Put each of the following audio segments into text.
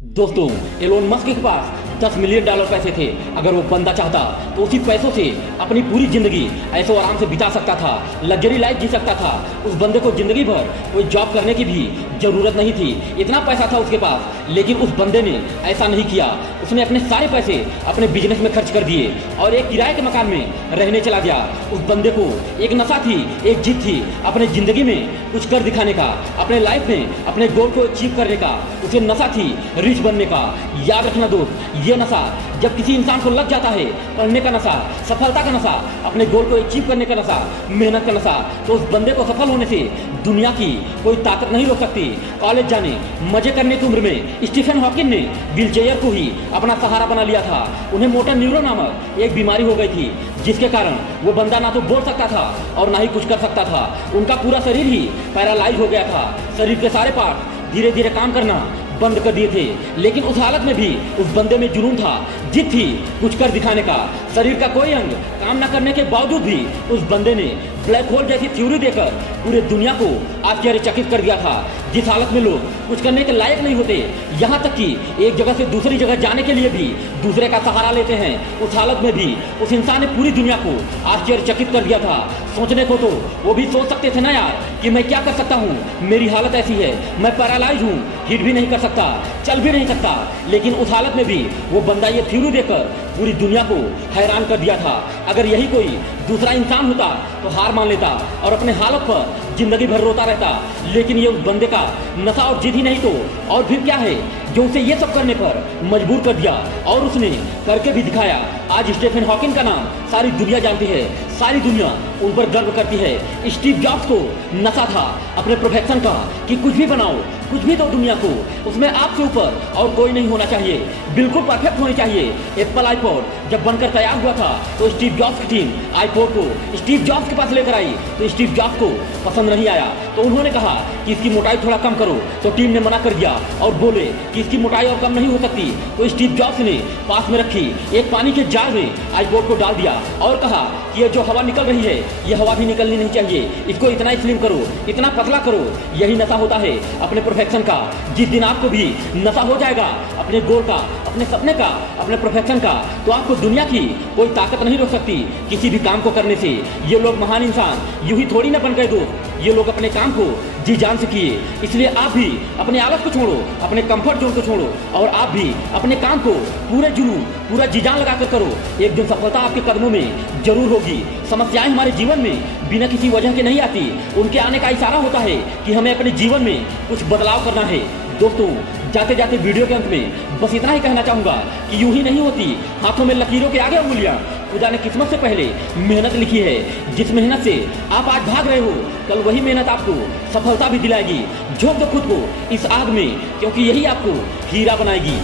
दोस्तों, Elon Musk के पास $10 million पैसे थे। अगर वो बंदा चाहता तो उसी पैसों से अपनी पूरी जिंदगी ऐसो आराम से बिता सकता था, लग्जरी लाइफ जी सकता था। उस बंदे को जिंदगी भर कोई जॉब करने की भी जरूरत नहीं थी, इतना पैसा था उसके पास। लेकिन उस बंदे ने ऐसा नहीं किया। उसने अपने सारे पैसे अपने बिजनेस में खर्च कर दिए और एक किराए के मकान में रहने चला गया। उस बंदे को एक नशा थी, एक जिद थी अपने जिंदगी में कुछ कर दिखाने का, अपने लाइफ में अपने गोल को अचीव करने का। उसे नशा थी रिच बनने का। याद रखना दोस्त, ये नशा जब किसी इंसान को लग जाता है, पढ़ने का नशा, सफलता का नशा, अपने गोल को अचीव करने का नशा, मेहनत का नशा, तो उस बंदे को सफल होने से दुनिया की कोई ताकत नहीं रोक सकती। कॉलेज जाने, मजे करने की उम्र में स्टीफन हॉकिंग ने व्हीलचेयर को ही अपना सहारा बना लिया था। उन्हें मोटर न्यूरॉन नामक एक बीमारी हो गई थी, जिसके कारण वो बंदा ना तो बोल सकता था और ना ही कुछ कर सकता था। उनका पूरा शरीर ही पैरालाइज हो गया था। शरीर के सारे पार्ट धीरे धीरे काम करना बंद कर दिए थे। लेकिन उस हालत में भी उस बंदे में जुनून था, जिद थी कुछ कर दिखाने का। शरीर का कोई अंग काम न करने के बावजूद भी उस बंदे ने ब्लैक होल जैसी थ्योरी देकर पूरे दुनिया को आश्चर्यचकित कर दिया था। जिस हालत में लोग कुछ करने के लायक नहीं होते, यहाँ तक कि एक जगह से दूसरी जगह जाने के लिए भी दूसरे का सहारा लेते हैं, उस हालत में भी उस इंसान ने पूरी दुनिया को आश्चर्यचकित कर दिया था। सोचने को तो वो भी सोच सकते थे ना यार, कि मैं क्या कर सकता हूँ, मेरी हालत ऐसी है, मैं पैरालाइज हूँ, हिट भी नहीं कर सकता, चल भी नहीं सकता। लेकिन उस हालत में भी वो बंदा ये थ्योरी देकर पूरी दुनिया को हैरान कर दिया था। अगर यही कोई दूसरा इंसान होता तो हार मान लेता और अपने हालत पर जिंदगी भर रोता रहता। लेकिन ये उस बंदे का नशा और जिद ही नहीं तो और फिर क्या है जो उसे ये सब करने पर मजबूर कर दिया, और उसने करके भी दिखाया। आज स्टीफन हॉकिंग का नाम सारी दुनिया जानती है, सारी दुनिया उन पर गर्व करती है। स्टीव जॉब्स को नशा था अपने प्रोफेशन का कि कुछ भी बनाओ, कुछ भी दो दुनिया को, उसमें आपसे ऊपर और कोई नहीं होना चाहिए, बिल्कुल परफेक्ट होनी चाहिए। एप्पल आईपॉड जब बनकर तैयार हुआ था तो स्टीव जॉब्स की टीम आईपॉड को स्टीव जॉब्स के पास लेकर आई, तो स्टीव जॉब्स को पसंद नहीं आया। तो उन्होंने कहा कि इसकी मोटाई थोड़ा कम करो, तो टीम ने मना कर दिया और बोले कि इसकी मोटाई और कम नहीं हो सकती। तो स्टीव जॉब्स ने पास में रखी एक पानी के जार में आईपॉड को डाल दिया और कहा कि ये जो हवा निकल रही है, ये हवा भी निकलनी नहीं चाहिए, इसको इतना स्लिम करो, इतना पतला करो। यही नशा होता है अपने प्रोफेक्शन का। जिस दिन आपको भी नशा हो जाएगा अपने गोल का, अपने सपने का, अपने प्रोफेक्शन का, तो आपको दुनिया की कोई ताकत नहीं रोक सकती किसी भी काम को करने से। ये लोग महान इंसान यूं ही थोड़ी ना बन गए दोस्त, ये लोग अपने काम को जी जान से किए। इसलिए आप भी अपने आलस को छोड़ो, अपने कंफर्ट जोन को छोड़ो और आप भी अपने काम को पूरे जुनून, पूरा जी जान लगाकर करो। एक दिन सफलता आपके कदमों में जरूर होगी। समस्याएं हमारे जीवन में बिना किसी वजह के नहीं आती, उनके आने का इशारा होता है कि हमें अपने जीवन में कुछ बदलाव करना है। दोस्तों, जाते जाते वीडियो के अंत में बस इतना ही कहना चाहूँगा कि यूं ही नहीं होती हाथों में लकीरों के आगे उंगलियां। खुदा ने किस्मत से पहले मेहनत लिखी है। जिस मेहनत से आप आज भाग रहे हो, कल वही मेहनत आपको सफलता भी दिलाएगी। झोंक दो खुद को इस आग में, क्योंकि यही आपको हीरा बनाएगी।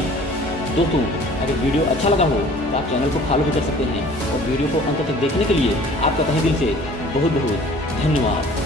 दोस्तों, अगर वीडियो अच्छा लगा हो तो आप चैनल को फॉलो भी कर सकते हैं, और वीडियो को अंत तक देखने के लिए आपका तहे दिल से बहुत बहुत धन्यवाद।